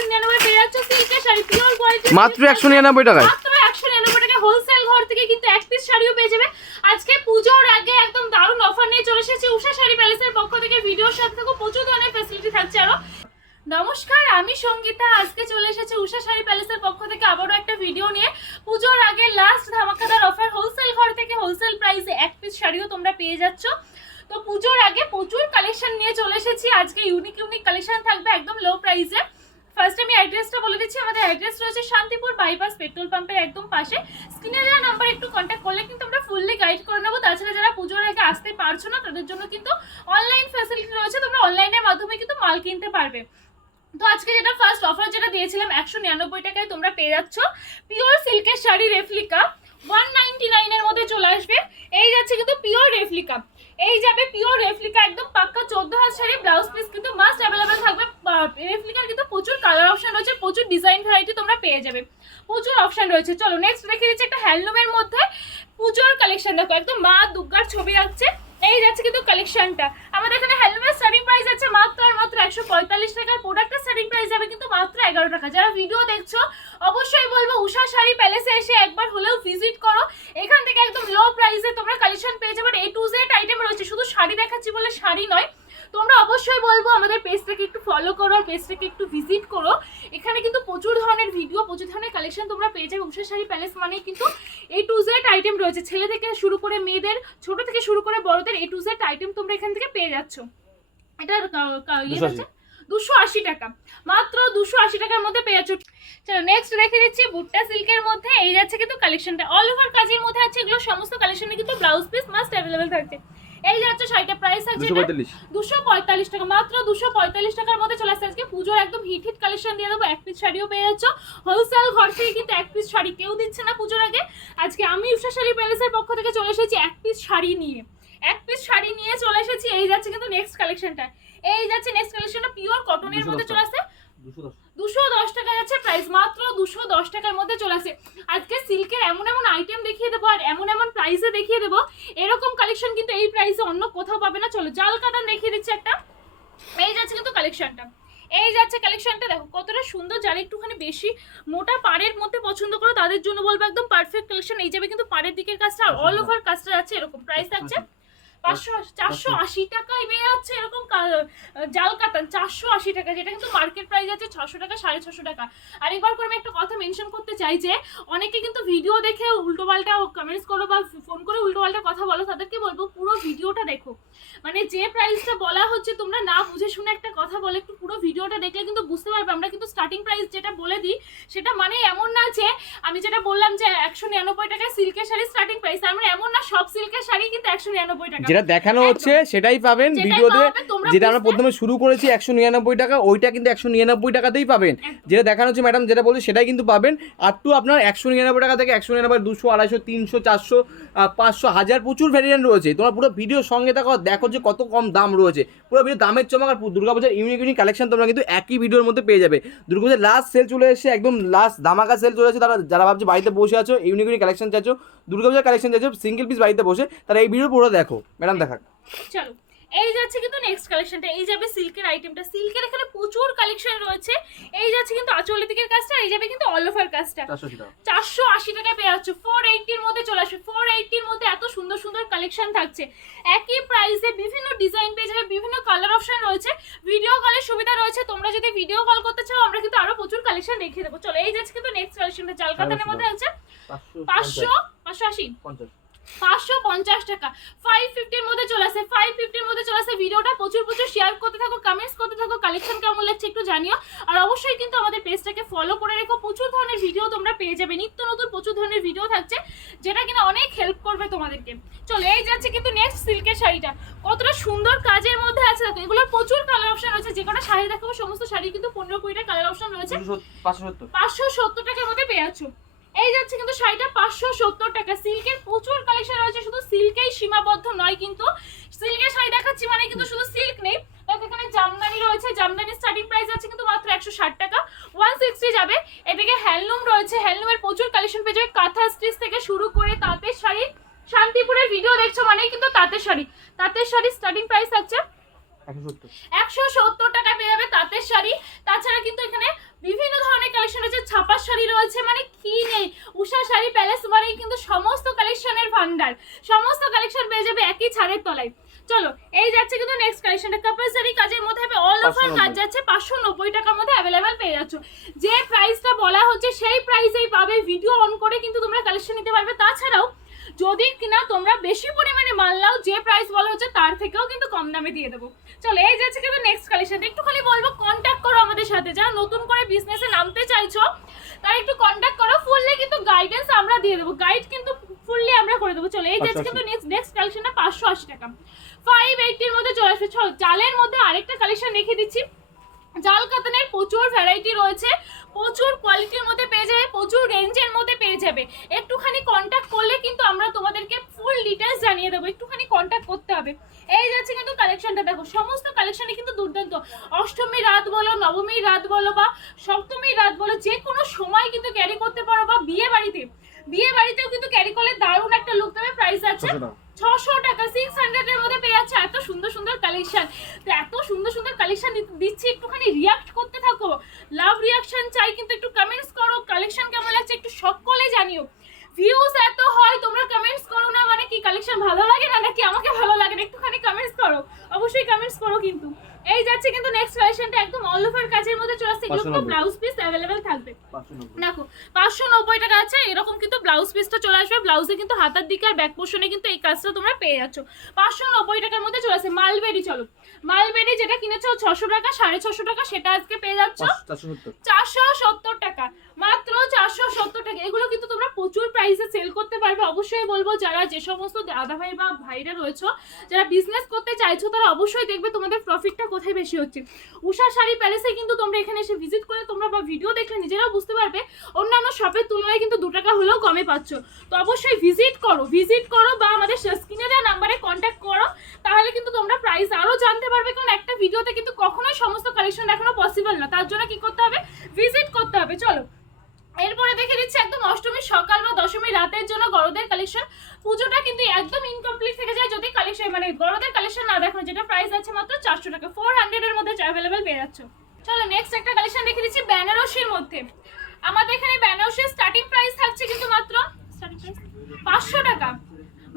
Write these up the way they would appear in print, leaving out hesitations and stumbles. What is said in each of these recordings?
199 পেয়ে যাচ্ছ সিল্কের শাড়ি পিওর কোয়ালিটি মাত্র 199 টাকায়। মাত্র 199 টাকা হোলসেল ঘর থেকে কিন্তু এক পিস শাড়িও পেয়ে যাবে। আজকে পূজোর আগে একদম দারুণ অফার নিয়ে চলে এসেছি উষা শাড়ি প্যালেসের পক্ষ থেকে। ভিডিওর সাথে থাকো, প্রচুর ধরনের ফ্যাসিলিটি থাকছে আরো। নমস্কার, আমি সঙ্গীতা। আজকে চলে এসেছি উষা শাড়ি প্যালেসের পক্ষ থেকে আবারও একটা ভিডিও নিয়ে। পূজোর আগে লাস্ট ধামাকাদার অফার, হোলসেল ঘর থেকে হোলসেল প্রাইসে এক পিস শাড়িও তোমরা পেয়ে যাচ্ছ। তো পুজোর আগে প্রচুর কালেকশন নিয়ে চলে এসেছি। আজকে ইউনিক কালেকশন থাকবে একদম লো প্রাইসে। ফার্স্ট আমি অ্যাড্রেসটা বলে দিচ্ছি। আমাদের অ্যাড্রেস রয়েছে শান্তিপুর বাইপাস পেট্রোল পাম্পের একদম পাশে। স্ক্রিনে দেওয়া নাম্বার একটু কন্ট্যাক্ট করলে কিন্তু আমরা ফুললি গাইড করে নেবো। তাছাড়া যারা পুজোর আগে আসতে পারছো না তাদের জন্য কিন্তু অনলাইন ফ্যাসিলিটি রয়েছে, তোমরা অনলাইনের মাধ্যমে কিন্তু মাল কিনতে পারবে। তো আজকে যেটা ফার্স্ট অফার যেটা দিয়েছিলাম 199 টাকায় তোমরা পেয়ে যাচ্ছ পিওর সিল্কের শাড়ি রেপ্লিকা। 199 এর মধ্যে চলে আসবে। এই যাচ্ছে কিন্তু পিওর রেপ্লিকা, এই যাবে পিওর রেপ্লিকা একদম পাক্কা 14 হাত শাড়ি। ব্লাউজ পিস কিন্তু মাস্ট অ্যাভেলেবেল থাকবে। রেপ্লিকার কিন্তু প্রচুর কালার অপশন রয়েছে, প্রচুর ডিজাইন ভ্যারাইটি তোমরা পেয়ে যাবে, প্রচুর অপশন রয়েছে। চলো নেক্সট দেখে দিচ্ছি একটা হ্যান্ডলুমের মধ্যে পুজোর কালেকশন। দেখো একদম মা দুর্গার ছবি আছে। এই যাচ্ছে কিন্তু কালেকশনটা। আমাদের এখানে হ্যান্ডলুমের স্টার্টিং প্রাইস আছে মাত্র আর মাত্র 145 টাকার। প্রোডাক্টের স্টার্টিং প্রাইস যাবে কিন্তু মাত্র 11 টাকা। যারা ভিডিও দেখছো অবশ্যই বলবো উষা শাড়ি প্যালেসে এসে একবার হলেও ভিজিট করো। এখান থেকে একদম লো প্রাইসে তোমরা কালেকশন পেয়ে যাবে। A to Z আইটেম রয়েছে, শুধু শাড়ি দেখাচ্ছি বলে শাড়ি নয়। তোমরা অবশ্যই বলবো আমাদের পেজটাকে একটু ফলো করো, পেজটাকে একটু ভিজিট করো। এখানে কিন্তু প্রচুর ধরনের ভিডিও, প্রচুর ধরনের কালেকশন তোমরা পেয়ে যাবে। উষা শাড়ি প্যালেস মানে কিন্তু A to Z আইটেম রয়েছে, ছেলে থেকে শুরু করে মেয়েদের, ছোট থেকে শুরু করে বড়দের A to Z আইটেম তোমরা এখান থেকে পেয়ে যাচ্ছ। এটা 280 টাকা, মাত্র 280 টাকার মধ্যে পেয়ে যাচ্ছ। চলো নেক্সট দেখে দিচ্ছি ভুট্টা সিল্কের মধ্যে। এই যাচ্ছে কিন্তু কালেকশনটা অল ওভার কাজের মধ্যে আছে। এগুলো সমস্ত কালেকশনে কিন্তু ব্লাউজ পিস মাস্ট অ্যাভেলেবেল থাকছে। এই যাচ্ছে শাড়িটা প্রাইস আছে 245 টাকা, মাত্র 245 টাকার মধ্যে চলে আসছে। আজকে পুজোর একদম হিট কালেকশন দিয়ে দেবো। এক পিস শাড়িও পেয়ে যাচ্ছ হোলসেল ঘর থেকে কিন্তু এক পিস শাড়ি কেউ দিচ্ছে না পুজোর আগে। আজকে আমি উষা শাড়ি প্যালেসের পক্ষ থেকে চলে এসেছি এক পিস শাড়ি নিয়ে, এক পিস শাড়ি নিয়ে চলে এসেছি। এই যাচ্ছে কিন্তু নেক্সট কালেকশনটা। এই যাচ্ছে নেক্সট কালেকশনটা পিওর কটনের মধ্যে চলে আসছে। 210 টাকা যাচ্ছে প্রাইস, মাত্র 210 টাকার মধ্যে চলে আসে। আজকে সিল্কের এমন এমন আইটেম দেখিয়ে দেবো আর এমন এমন প্রাইসে দেখিয়ে দেবো, এরকম কালেকশন কিন্তু এই প্রাইসে অন্য কোথাও পাবে না। চলো জাল কাতান দেখিয়ে দিচ্ছি একটা। এই যাচ্ছে কিন্তু কালেকশনটা, এই যাচ্ছে কালেকশনটা। দেখো কতটা সুন্দর। যারা একটুখানি বেশি মোটা পাড়ের মধ্যে পছন্দ করো তাদের জন্য বলবো একদম পারফেক্ট কালেকশন। এই যাবে কিন্তু পাড়ের দিকের কাজটা আর অল ওভার কাজটা যাচ্ছে এরকম। প্রাইস থাকছে 480 টাকায় পেয়ে যাচ্ছে এরকম জাল কাতান 480 টাকা, যেটা কিন্তু মার্কেট প্রাইস আছে 600 টাকা 650 টাকা। আর একবার করে আমি একটা কথা মেনশন করতে চাই যে অনেকে কিন্তু ভিডিও দেখে উল্টোপাল্টা কমেন্টস করো বা ফোন করে উল্টোপাল্টা কথা বলো, তাদেরকে বলবো পুরো ভিডিওটা দেখো। মানে যে প্রাইসটা বলা হচ্ছে তোমরা না বুঝে শুনে একটা কথা বলে, একটু পুরো ভিডিওটা দেখলে কিন্তু বুঝতে পারবে। আমরা কিন্তু স্টার্টিং প্রাইস যেটা বলে দিই সেটা মানে এমন না যে আমি যেটা বললাম যে 199 টাকায় সিল্কের শাড়ি স্টার্টিং প্রাইস, তার মানে এমন না সব সিল্কের শাড়ি কিন্তু 199 টাকা। যেটা দেখানো হচ্ছে সেটাই পাবেন ভিডিওতে। যেটা আমরা প্রথমে শুরু করেছি 199 টাকা, ওইটা কিন্তু 199 টাকাতেই পাবেন। যেটা দেখানো হচ্ছে ম্যাডাম যেটা বলছে সেটাই কিন্তু পাবেন। আপ টু আপনার 199 টাকা থেকে 199, 200, 250, 300, 400, 500, 1000 প্রচুর ভ্যারিয়েন্ট রয়েছে। তোমরা পুরো ভিডিও সঙ্গে দেখো যে কত কম দাম রয়েছে। পুরো ভিডিও দামের চমক আর দুর্গাপূজার ইউনিক কালেকশন তোমরা কিন্তু একই ভিডিওর মধ্যে পেয়ে যাবে। দুর্গাপূজার লাস্ট সেল চলে এসেছে, একদম লাস্ট ধামাকা সেল চলে এসেছে। যারা ভাবছে বাড়িতে বসে আছো ইউনিক কালেকশন চাইছো, দুর্গাপূজার কালেকশন চাইছো, সিঙ্গেল পিস বাড়িতে বসে, তারা এই ভিডিও পুরো দেখো। ম্যাডাম দেখাক। চলো এই যাচ্ছে কিন্তু নেক্সট কালেকশনটা। এই যাবে সিল্কের আইটেমটা। সিল্কের এখানে প্রচুর কালেকশন রয়েছে। এই যাচ্ছে কিন্তু আঁচলের দিকের কাজটা, এই যাবে কিন্তু অল ওভার কাজটা। 480 টাকায় পেয়ে যাচ্ছে। 480 এর মধ্যে চলে আসবে। 480 এর মধ্যে এত সুন্দর সুন্দর কালেকশন থাকছে একই প্রাইসে। বিভিন্ন ডিজাইন পেয়ে যাবে, বিভিন্ন কালার অপশন রয়েছে, ভিডিও কলের সুবিধা রয়েছে। তোমরা যদি ভিডিও কল করতে চাও আমরা কিন্তু আরো প্রচুর কালেকশন দেখিয়ে দেবো। চলো এই যাচ্ছে কিন্তু নেক্সট কালেকশনটা। জাল কাতানের মধ্যে আছে 550 টাকা। 550 এর মধ্যে চলে আসে। 550 এর মধ্যে চলে আসে। ভিডিওটা প্রচুর শেয়ার করতে থাকো, কমেন্টস করতে থাকো, কালেকশন কেমন লাগছে একটু জানিও। আর অবশ্যই কিন্তু আমাদের পেজটাকে ফলো করে রেখো। প্রচুর ধরনের ভিডিও তোমরা পেয়ে যাবে, নিত্য নতুন প্রচুর ধরনের ভিডিও থাকছে যেটা কিনা অনেক হেল্প করবে তোমাদেরকে। চলো এই যাচ্ছে কিন্তু নেক্সট সিল্কের শাড়িটা। কতটা সুন্দর কাজের মধ্যে আছে দেখো। এগুলোর প্রচুর কালার অপশন রয়েছে। যে কটা শাড়ি দেখাবো সমস্ত শাড়ি কিন্তু 15-20টা কালার অপশন রয়েছে। 570 টাকার মধ্যে পেয়ে যাচ্ছ। এই যাচ্ছে কিন্তু শাড়িটা 570 টাকা। সিল্কের প্রচুর কালেকশন রয়েছে, শুধু সিল্কেই সীমাবদ্ধ নয় কিন্তু। সিল্কের শাড়ি দেখাচ্ছি মানে কিন্তু শুধু সিল্ক নেই, এখানে জামদানি রয়েছে। জামদানির স্টার্টিং প্রাইস আছে কিন্তু মাত্র 160 টাকা, 160 যাবে। এদিকে হ্যান্ডলুম রয়েছে, হ্যান্ডলুমের প্রচুর কালেকশন পেয়ে যাবে। কাঁথা স্টিচ থেকে শুরু করে তাঁতের শাড়ি। শান্তিপুরের ভিডিও দেখছো মানে কিন্তু তাঁতের শাড়ি। তাঁতের শাড়ি স্টার্টিং প্রাইস আছে 170 টাকা পেয়ে যাবে তাঁতের শাড়ি। তাছাড়া কিন্তু এখানে বিভিন্ন শাড়ি রয়েছে, মানে কি নেই। উষা শাড়ি প্যালেস মানেই কিন্তু সমস্ত কালেকশনের ভান্ডার, সমস্ত কালেকশন পেয়ে যাবে একই ছাদের তলায়। চলো এই যাচ্ছে কিন্তু নেক্সট কালেকশনটা, কম্পালসারি কাজের মধ্যে হবে, অল ওভার কাজ যাচ্ছে 590 টাকার মধ্যে অ্যাভেলেবেল পেয়ে যাচ্ছ। যে প্রাইসটা বলা হচ্ছে সেই প্রাইসেই পাবে, ভিডিও অন করে কিন্তু তোমরা কালেকশন নিতে পারবে। তাছাড়াও যদি কিনা তোমরা বেশি পরিমাণে মাল নাও, যে প্রাইস বলা হচ্ছে তার থেকেও কিন্তু কম দামে দিয়ে দেবো। চলো এই যাচ্ছে কিন্তু নেক্সট কালেকশন, একটু খালি বলবো কন্ট্যাক্ট করো আমাদের সাথে, যারা নতুন করে বিজনেসে নামতে চাইছো তারা একটু কন্ট্যাক্ট করো, ফুললি কিন্তু গাইডেন্স আমরা দিয়ে দেবো, গাইড কিন্তু ফুললি আমরা করে দেবো। চলো এই যাচ্ছে কিন্তু নেক্সট কালেকশনটা 580 টাকা, 580 এর মধ্যে চলে আসবে। চলো জালের মধ্যে আরেকটা কালেকশন রেখে দিচ্ছি, জাল কাতানের প্রচুর ভ্যারাইটি রয়েছে, প্রচুর কোয়ালিটির মধ্যে পেয়ে যাবে, প্রচুর রেঞ্জের মধ্যে পেয়ে যাবে। একটুখানি কন্ট্যাক্ট করলে কিন্তু আমরা তোমাদেরকে ফুল ডিটেলস জানিয়ে দেবো, একটুখানি কন্ট্যাক্ট করতে হবে। এই যাচ্ছে কিন্তু কালেকশনটা, দেখো সমস্ত কালেকশনই কিন্তু দুর্দান্ত। অষ্টমীর রাত বলো, নবমীর রাত বলো বা সপ্তমীর রাত বলো, যে কোনো সময় কিন্তু ক্যারি করতে পারো, বা বিয়ে বাড়িতেও কিন্তু ক্যারি করলে দারুণ একটা লুক দেবে। প্রাইস আছে 600 টাকা, 600 এর মধ্যে পেয়ে যাচ্ছে। এত সুন্দর সুন্দর কালেকশন, তো এত সুন্দর সুন্দর কালেকশন দিচ্ছি, একটুখানি রিয়াক্ট করতে থাকো, লাভ রিয়াকশন চাই, কিন্তু একটু কমেন্টস করো কালেকশন কেমন লাগছে, একটু সকলে জানিও। ভিউজ এত হয় তোমরা কমেন্টস করো না, মানে কি কালেকশন ভালো লাগে না নাকি আমাকে ভালো লাগে না, একটুখানি কমেন্টস করো, অবশ্যই কমেন্টস করো কিন্তু। এই যাচ্ছে কিন্তু নেক্সট কালেকশনটা একদম অল ওভার কাজের মধ্যে চলে আসছে, এগুলো কিন্তু ব্লাউজ পিস अवेलेबल থাকবে। দেখো 590 টাকা আছে, এরকম কিন্তু ব্লাউজ পিসটা চলে আসবে, ব্লাউজে কিন্তু হাতার দিকে আর ব্যাক পোর্শনে কিন্তু এই কাজটা তোমরা পেয়ে যাচ্ছ। 590 টাকার মধ্যে চলে আসে মালবেরি। চলো মালবেরি যেটা কিনেছো 600 টাকা, 650 টাকা, সেটা আজকে পেয়ে যাচ্ছ 470 টাকা, মাত্র 470 টাকা। এগুলো কিন্তু তোমরা প্রচুর প্রাইসে সেল করতে পারবে। অবশ্যই বলবো যারা যে সমস্ত দাদা ভাই বা ভাইরা রয়েছে যারা বিজনেস করতে চাইছো, তারা অবশ্যই দেখবে তোমাদের প্রফিটটা কোথায় বেশি হচ্ছে। উষা শাড়ি প্যালেসে কিন্তু তোমরা এখানে এসে ভিজিট করে তোমরা বা ভিডিও দেখলে নিজেরাও বুঝতে পারবে অন্যান্য শপের তুলনায় কিন্তু 2 টাকা হলেও কমে পাচ্ছ। তো অবশ্যই ভিজিট করো বা আমাদের স্ক্রিনে দেওয়া নাম্বারে কন্ট্যাক্ট করো, তাহলে কিন্তু তোমরা প্রাইস আরো জানতে পারবে। কারণ একটা ভিডিওতে কিন্তু কখনোই সমস্ত কালেকশন দেখানো পসিবল না, তার জন্য কি করতে হবে, ভিজিট করতে হবে। চলো এরপরে দেখে দিচ্ছি একদম অষ্টমীর সকাল বা দশমীর রাতের জন্য গরদের কালেকশন। পুজোটা কিন্তু একদম ইনকমপ্লিট থেকে যায় যদি কালেকশন মানে গরদের কালেকশন না দেখো, যেটা প্রাইস আছে মাত্র 400 টাকা, 400 এর মধ্যে অ্যাভেলেবেল পেয়ে যাচ্ছ। চলো নেক্সট একটা কালেকশন দেখে দিচ্ছি বেনারসির মধ্যে। আমাদের এখানে বেনারসির স্টার্টিং প্রাইস থাকছে কিন্তু মাত্র 500 টাকা,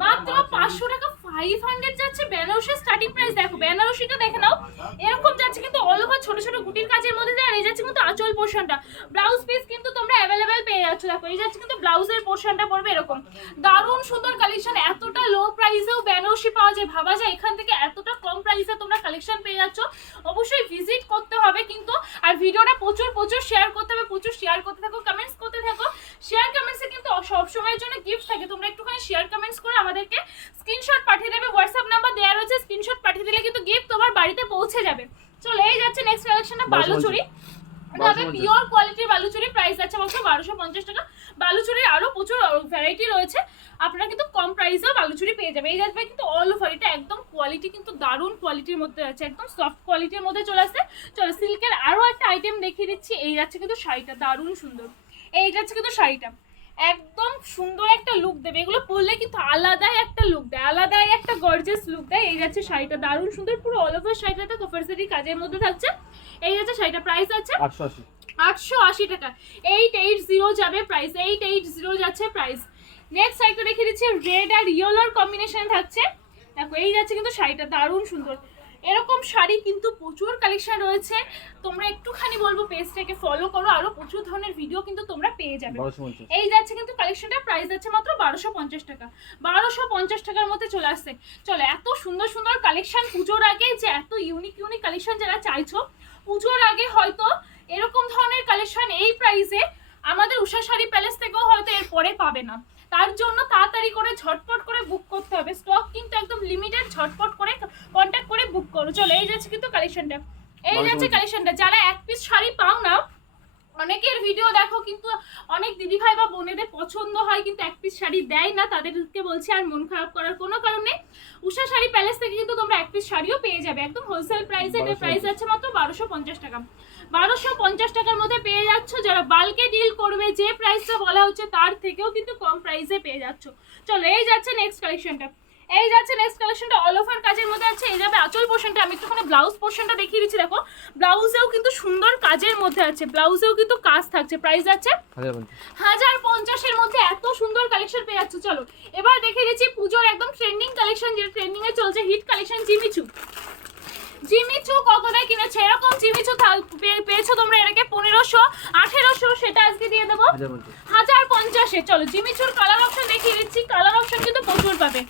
মাত্র 500 টাকা, 500 যাচ্ছে বেনারসির স্টার্টিং প্রাইস। দেখো বেনারসিটা দেখে নাও, এরকম যাচ্ছে কিন্তু অল ওভার ছোট ছোট গুটির কাজের মধ্যে দেয়। আর এই যাচ্ছে কিন্তু আঁচল পোর্শনটা, ব্লাউজ পিস কিন্তু তোমরা অ্যাভেলেবেল পেয়ে যাচ্ছ। দেখো এই যাচ্ছে কিন্তু ব্লাউজের পোর্শনটা পড়বে এরকম, দারুণ সুন্দর কালেকশন। এতটা লো প্রাইসেও বেনারসি পাওয়া যায়, ভাবা যায় এখান থেকে এতটা কম প্রাইসে তোমরা কালেকশন পেয়ে যাচ্ছ। অবশ্যই ভিজিট করতে হবে কিন্তু, আর ভিডিওটা প্রচুর শেয়ার করতে হবে, প্রচুর শেয়ার করতে থাকো, কমেন্টস করতে থাকো। শেয়ার কমেন্টসে কিন্তু সব সময়ের জন্য গিফট থাকে, তোমরা একটুখানি শেয়ার কমেন্টস করে আমাদেরকে স্ক্রিনশট পাঠিয়ে দেবে, হোয়াটসঅ্যাপ নাম্বার দেওয়া রয়েছে, স্ক্রিনশট পাঠিয়ে দিলে কিন্তু গিফট তোমার বাড়িতে পৌঁছে যাবে। চলো এই যাচ্ছে নেক্সট কালেকশনটা বালুচুরি, তবে পিওর কোয়ালিটির বালুচুরি, প্রাইস আছে মাত্র 1250 টাকা। বালুচুরির আরো প্রচুর ভ্যারাইটি রয়েছে, আপনারা কিন্তু কম প্রাইসেও বালুচুরি পেয়ে যাবে। এই যাচ্ছে কিন্তু অল ওভার, এটা একদম কোয়ালিটি কিন্তু দারুণ কোয়ালিটির মধ্যে আছে, একদম সফট কোয়ালিটির মধ্যে চলে আসছে। চলো সিল্কের আরো একটা আইটেম দেখিয়ে দিচ্ছি। এই যাচ্ছে কিন্তু শাড়িটা দারুণ সুন্দর, এই যাচ্ছে কিন্তু শাড়িটা একদম সুন্দর একটা লুক দেবে, এগুলো পরলে কিন্তু আলাদাই একটা লুক দেয়, আলাদাই একটা গর্জিয়াস লুক দেয়। এই যাচ্ছে শাড়িটা দারুণ সুন্দর, পুরো অল ওভার শাড়িটাতে কপারসারি কাজের মধ্যে থাকছে। এই যাচ্ছে শাড়িটা, প্রাইস আছে 880 টাকা, 880 যাবে প্রাইস, 880 যাচ্ছে প্রাইস। নেক্সট শাড়িটা দেখে দিচ্ছি, রেড আর ইয়েলোর কম্বিনেশন থাকছে। দেখো এই যাচ্ছে কিন্তু শাড়িটা দারুণ সুন্দর, এরকম শাড়ি কিন্তু প্রচুর কালেকশন রয়েছে। তোমরা একটুখানি বলবো পেজটাকে ফলো করো, আরো প্রচুর ধরনের ভিডিও কিন্তু তোমরা পেয়ে যাবে। এই যাচ্ছে কিন্তু কালেকশনটা, প্রাইস আছে মাত্র 1250 টাকা, 1250 টাকার মধ্যে চলে আসছে। চলো এত সুন্দর সুন্দর কালেকশন পুজোর আগে, যে এত ইউনিক কালেকশন যারা চাইছো পুজোর আগে, হয়তো এরকম ধরনের কালেকশন এই প্রাইসে আমাদের উষা শাড়ি প্যালেস থেকেও হয়তো এরপরে পাবে না, তার জন্য তাড়াতাড়ি করে ঝটপট করে বুক করতে হবে। স্টক কিন্তু একদম লিমিটেড, ঝটপট করে কন্ট্যাক্ট করে বুক করো। চলো এই যাচ্ছে কিন্তু কালেকশনটা, এই যাচ্ছে কালেকশনটা। যারা এক পিস শাড়ি পাও না, অনেকের ভিডিও দেখো কিন্তু অনেক দিদিভাই বা বোনেদের পছন্দ হয় কিন্তু এক পিস শাড়ি দেয় না, তাদেরকে বলছি আর মন খারাপ করার কোনো কারণ নেই। উষা শাড়ি প্যালেস থেকে কিন্তু তোমরা এক পিস শাড়িও পেয়ে যাবে একদম হোলসেল প্রাইসে। এটার প্রাইস আছে মাত্র 1250 টাকা, 1250 টাকার মধ্যে পেয়ে যাচ্ছ। যারা বাল্কে ডিল করবে, যে প্রাইসটা বলা হচ্ছে তার থেকেও কিন্তু কম প্রাইসে পেয়ে যাচ্ছ। চলো এই যাচ্ছে নেক্সট কালেকশনটা, এই যাচ্ছে নেক্সট কালেকশনটা অল ওভার কাজের মধ্যে আছে। এই যাবে আঁচল পোর্শনটা, আমি একটুখানি ব্লাউজ পোর্শনটা দেখিয়ে দিচ্ছি। দেখো ব্লাউজেও কিন্তু সুন্দর কাজের মধ্যে আছে, ব্লাউজেও কিন্তু কাজ থাকছে। প্রাইস আছে 1050 এর মধ্যে এত সুন্দর কালেকশন পেয়ে যাচ্ছে। চলো এবার দেখিয়ে দিচ্ছি পুজোর একদম ট্রেন্ডিং কালেকশন, যেটা ট্রেন্ডিং এ চলছে, হিট কালেকশন জিমিচু। জিমিচু কতটায় কিনেছে, এরকম জিমিচু পেয়েছো তোমরা এর আগে 1500 1800, সেটা আজকে দিয়ে দেবো 1050-এ। চলো জিমিচুর কালার অপশন দেখিয়ে দিচ্ছি, কালার অপশন কিন্তু প্রচুর পাবে,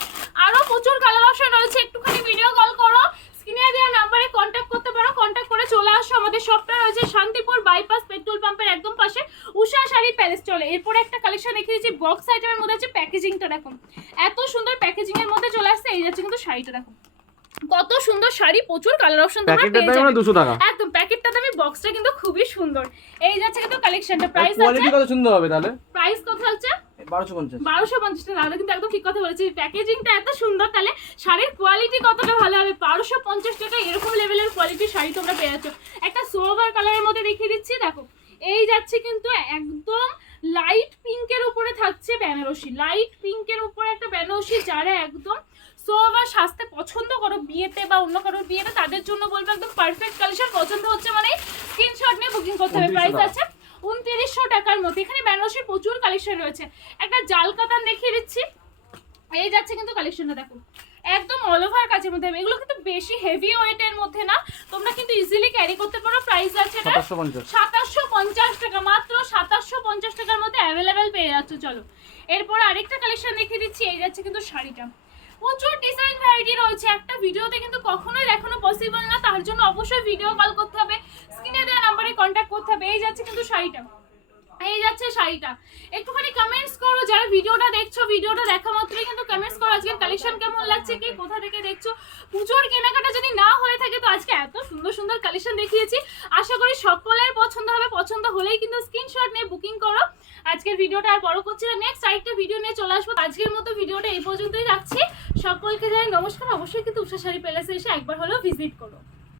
আরো প্রচুর কালার অপশন রয়েছে। একটুখানি ভিডিও কল করো, স্ক্রিনে দেওয়া নাম্বারে কন্ট্যাক্ট করতে পারো, কন্ট্যাক্ট করে চলে আসো। আমাদের শপটা রয়েছে শান্তিপুর বাইপাস পেট্রোল পাম্পের একদম পাশে, উষা শাড়ি প্যালেস। চলে এরপরে একটা কালেকশন দেখিয়ে দিচ্ছি, বক্স আইটেমের মধ্যে আছে। প্যাকেজিংটা দেখো এত সুন্দর, প্যাকেজিং এর মধ্যে চলে আসছে। এই যাচ্ছে কিন্তু শাড়িটা দেখো কত সুন্দর শাড়ি, প্রচুর কালার অপশন তোমরা পেয়ে যাবে। 200 টাকা একদম প্যাকেটটা দামি, বক্সটা কিন্তু খুবই সুন্দর। এই যাচ্ছে কিন্তু কালেকশনটা, প্রাইস আছে কোয়ালিটি কত সুন্দর হবে তাহলে। প্রাইস কত হচ্ছে 1250 টাকা। দাদা কিন্তু একদম ঠিক কথা বলেছি, প্যাকেজিংটা এত সুন্দর, তাহলে শাড়ির কোয়ালিটি কতটা ভালো হবে। 1250 টাকা এরকম লেভেলের কোয়ালিটির শাড়ি তোমরা পেয়ে যাচ্ছ। একটা সোভার কালারের মধ্যে দেখিয়ে দিচ্ছি, দেখো এই যাচ্ছে কিন্তু একদম লাইট পিঙ্কের উপরে থাকছে বেনারসি, লাইট পিঙ্কের উপরে একটা বেনারসি। যারা একদম সোভার সাজতে পছন্দ করো বিয়েতে বা অন্য কারোর বিয়েতে, তাদের জন্য বলবো একদম পারফেক্ট কালেকশন। পছন্দ হচ্ছে মানে স্ক্রিনশট নিয়ে বুকিং করতে হবে। প্রাইস আছে 2900 টাকার মধ্যে। এখানে বেনারসির প্রচুর কালেকশন রয়েছে। একটা জাল কাতান দেখিয়ে দিচ্ছি, এই যাচ্ছে কিন্তু কালেকশনটা দেখো একদম অল ওভার কাজের মধ্যে। এগুলো কিন্তু বেশি হেভি ওয়েটের মধ্যে না, তোমরা কিন্তু ইজিলি ক্যারি করতে পারো। প্রাইস আছে 2750 টাকা, মাত্র 2750 টাকার মধ্যে অ্যাভেলেবেল পেয়ে যাচ্ছ। চলো এরপর আরেকটা কালেকশন দেখিয়ে দিচ্ছি, এই যাচ্ছে কিন্তু শাড়িটা। প্রচুর ডিজাইন ভ্যারাইটি রয়েছে, একটা ভিডিওতে কিন্তু কখনোই দেখানো পসিবল না, তার জন্য অবশ্যই ভিডিও কল করতে হবে, স্ক্রিনে দেওয়া নাম্বারে কন্ট্যাক্ট করতে হবে। এই যাচ্ছে কিন্তু শাড়িটা, এই যাচ্ছে শাড়িটা। একটুখানি কমেন্টস করো যারা ভিডিওটা দেখছো, ভিডিওটা দেখা মাত্রই কিন্তু কমেন্টস করো আজকের কালেকশন কেমন লাগছে, কি কোথা থেকে দেখছো। পুজোর কেনাকাটা যদি না হয়ে থাকে তো আজকে এত সুন্দর সুন্দর কালেকশন দেখিয়েছি, আশা করি সকলের পছন্দ হবে। পছন্দ হলেই কিন্তু স্ক্রিনশট নিয়ে বুকিং করো। আজকের ভিডিওটা আর বড় করছি না, নেক্সট আরেকটা ভিডিও নিয়ে চলে আসবো। আজকের মতো ভিডিওটা এই পর্যন্তই রাখছি, সকলকে জানাই নমস্কার। অবশ্যই কিন্তু উষা শাড়ি প্যালেসে এসে একবার হলেও ভিজিট করো।